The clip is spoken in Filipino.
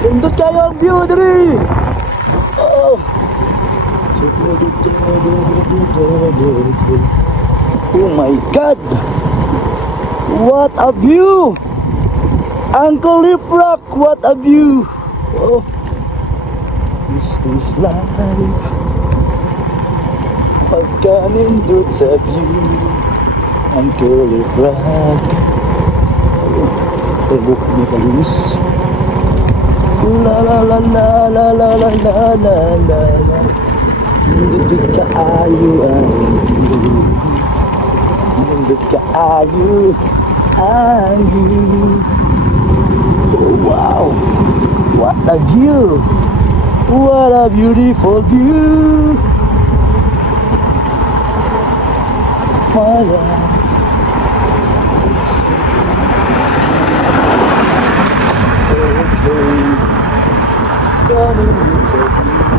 Pindot kayo ang view diri. Oh. Oh my God! What a view! Uncle Lip Rock, what a view! Oh, this is life. Pagkanindot sa view, Uncle Lip Rock. Tebok ni Kalus. La la la la la la la la la la la. Nindot kaayo ang view. Nindot kaayo ang view. Oh, wow! What a view! What a beautiful view! My life. Okay. Coming to you.